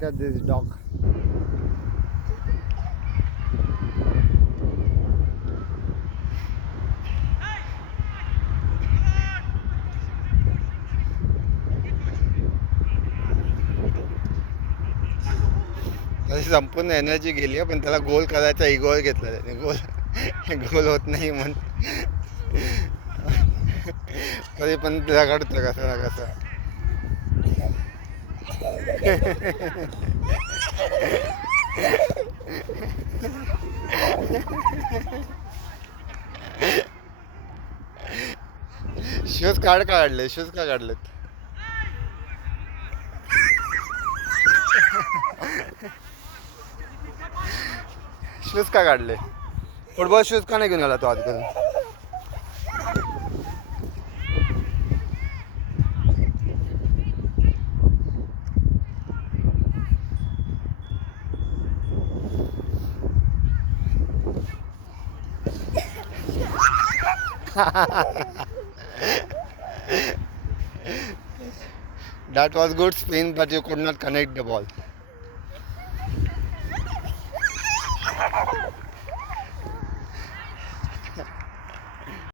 Look at this dog. त्याची संपूर्ण energy गेली पण त्याला गोल करायचा इगोवर घेतला त्याने. गोल होत नाही म्हणून तरी पण रगडतो कसा ना कसा. शूज काढले, शूज का काढलेत? शूज का काढले? फुटबॉल शूज का नाही घेऊन आला तो आज करून? That was good spin, but you could not connect the ball.